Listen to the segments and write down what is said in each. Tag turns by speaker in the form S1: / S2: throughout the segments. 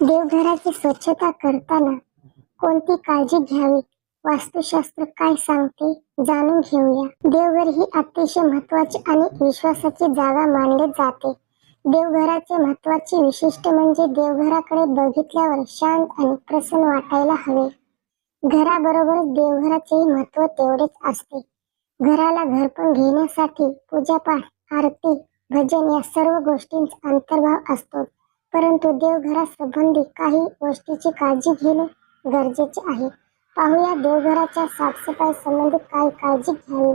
S1: देवघराची स्वच्छता करताना कोणती काळजी घ्यावी? वास्तुशास्त्र काय सांगते? जाणून घेऊया. देवघर ही अतिशय महत्वाची आणि विश्वासाची जागा मानली जाते. देवघराचे महत्त्वाचे विशिष्ट म्हणजे देवघराकडे बघितल्यावर शांत आणि प्रसन्न वाटायला हवे. घराबरोबर देवघराचेही महत्त्व तेवढेच असते. घराला घरपण घेण्यासाठी पूजापाठ आरती भजन या सर्व गोष्टींचा अंतर्भाव असतो. परंतु देवघरासंबंधी काही गोष्टीची काळजी घेणे गरजेचे आहे. पाहूया देवघराच्या साफसफाई संबंधित काय काळजी घ्यावी.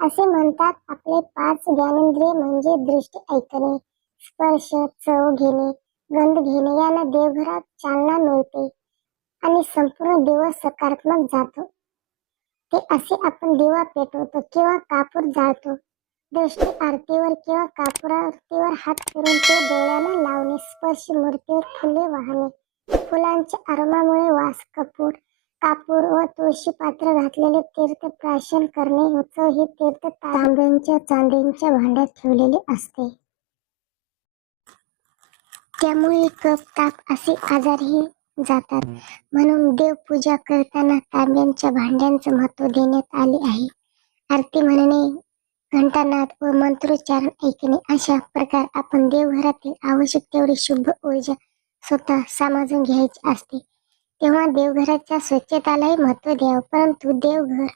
S1: असे म्हणतात आपले पाच ज्ञानेंद्रिय म्हणजे दृष्टी ऐकणे स्पर्श चव घेणे गंध घेणे याला देवघरात चालना मिळते आणि संपूर्ण दिवस सकारात्मक जातो. ते असे आपण दिवा पेटवतो किंवा कापूर जाळतो. दृष्टी आरतीवर किंवा कापुरारतीवर हात फिरून ते डोळ्याला लावणे स्पर्श मूर्तीवर फुले वाहणे. फुलांच्या आरमामुळे वास कपूर कापूर व तुळशी पात्र घातलेले तीर्थ प्राशन करणे उत्सव हे तीर्थ तांब्यांच्या चांदींच्या भांड्यात ठेवलेले असते. त्यामुळे कप ताप असे आजारही जातात. म्हणून देवपूजा करताना तांब्यांच्या भांड्यांचं महत्त्व देण्यात आले आहे. आरती म्हणणे घंटानाद व मंत्रोच्चारण ऐकणे अशा प्रकार आपण देवघरातील आवश्यक तेवढी शुभ ऊर्जा स्वतः समजून घ्यायची असते. तेव्हा देवघराच्या स्वच्छतालाही महत्त्व द्यावं परंतु देवघर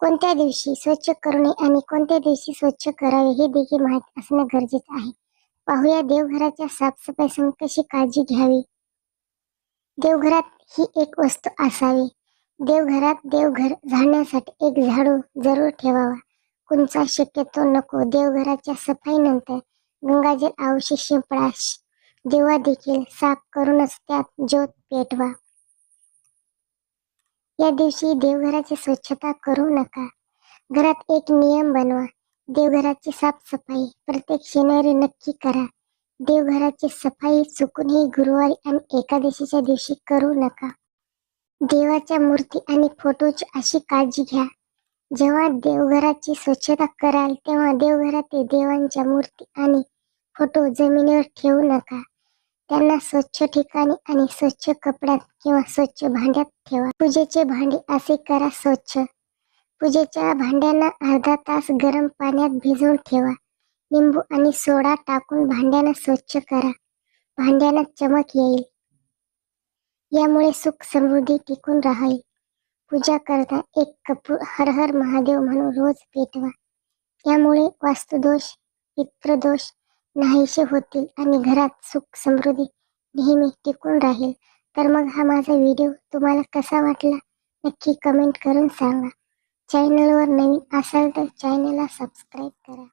S1: कोणत्या दिवशी स्वच्छ करणे आणि कोणत्या दिवशी स्वच्छ करावे हे देखील माहीत असणं गरजेचं आहे. पाहूया देवघराच्या साफसफाईसून कशी काळजी घ्यावी. देवघरात ही एक वस्तू असावी. देवघरात देवघर झाडण्यासाठी एक झाडू जरूर ठेवावा. कुंचा शक्यतो नको. देवघराच्या सफाईनंतर गंगाजल अवशेष शिंपडा दिवा देखील साफ करूनच त्यात ज्योत पेटवा. या दिवशी देवघराची स्वच्छता करू नका. घरात एक नियम बनवा. देवघराची साफसफाई प्रत्येक शनिवारी नक्की करा. देवघराची सफाई चुकूनही गुरुवारी आणि एकादशीच्या दिवशी करू नका. देवाच्या मूर्ती आणि फोटोची अशी काळजी घ्या. जेव्हा देवघराची स्वच्छता कराल तेव्हा देवघरातील देवांच्या मूर्ती आणि फोटो जमिनीवर ठेवू नका. त्यांना स्वच्छ ठिकाणी आणि स्वच्छ कपड्यात किंवा स्वच्छ भांड्यात ठेवा. पूजेचे भांडे असे करा स्वच्छ. पूजेच्या भांड्यांना अर्धा तास गरम पाण्यात भिजवून ठेवा. लिंबू आणि सोडा टाकून भांड्यांना स्वच्छ करा. भांड्यांना चमक येईल. यामुळे सुख समृद्धी टिकून राहील. पूजा करता एक कपूर हर हर महादेव म्हणून रोज पेटवा. त्यामुळे वास्तुदोष पित्रदोष नाहीसे होतील आणि घरात सुख समृद्धी नेहमी टिकून राहील. तर मग हा माझा व्हिडिओ तुम्हाला कसा वाटला? नक्की कमेंट करून सांगा. चॅनलवर नवीन असाल तर चॅनलला सबस्क्राईब करा.